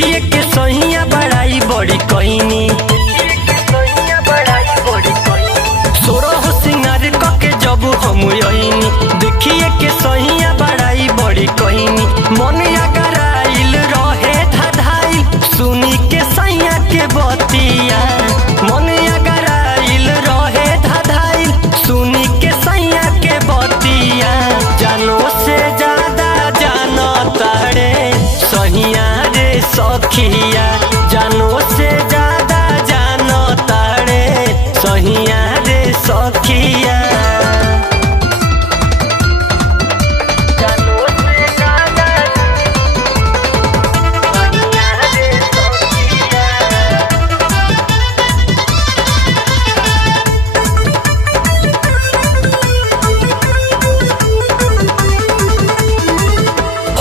देखिए के सहिया बड़ाई बड़ी कईनी सोरह सिंगार कके जब हम आईनी देखिए के सहिया बड़ाई बड़ी कईनी मन अगराइल रहे धधाइल सुनी के सैया के बतिया मन अगराइल रहे धधाइल सुनी के सैया के बतिया जानो से ज्यादा जानो तारे सहिया रे सखिया जानो से ज्यादा जानो तारे सहिया रे सखिया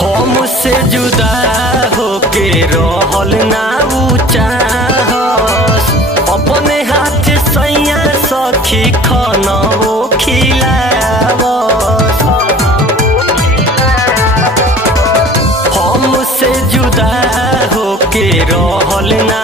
हमसे जुदा होके रहल ना चाहस अपने हाथ सैया सखी खनबो खिलावस हमसे जुदा होके रहल ना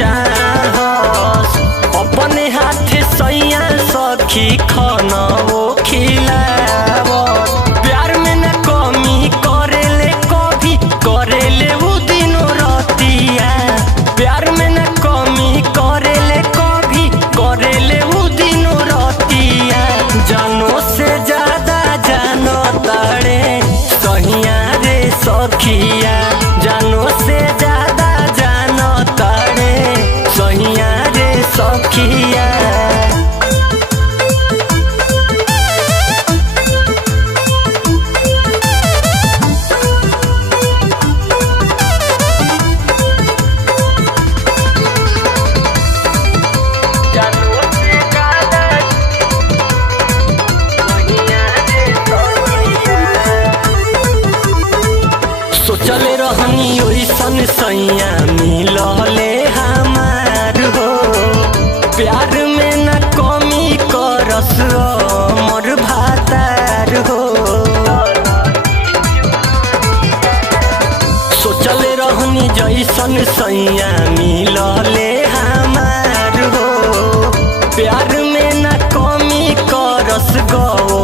चाहस अपने हाथ सैया सखी खनबो खिलावस प्यार में न कमी करेले कभी करेले उ दिनो रतिया प्यार में न कमी करेले कभी करेले उ दिनो रतिया जानो से ज्यादा जानो तारे सहिया रे सखिया जानो से ज्यादा जानो तारे सहिया रे सखिया सोचले रहनी ओइसन सैया मिलले हमार हो प्यार में न कमी करस मोर भातार हो सोचले रहनी जैसन सैया मिलले हमार हो प्यार में न कमी करस गौ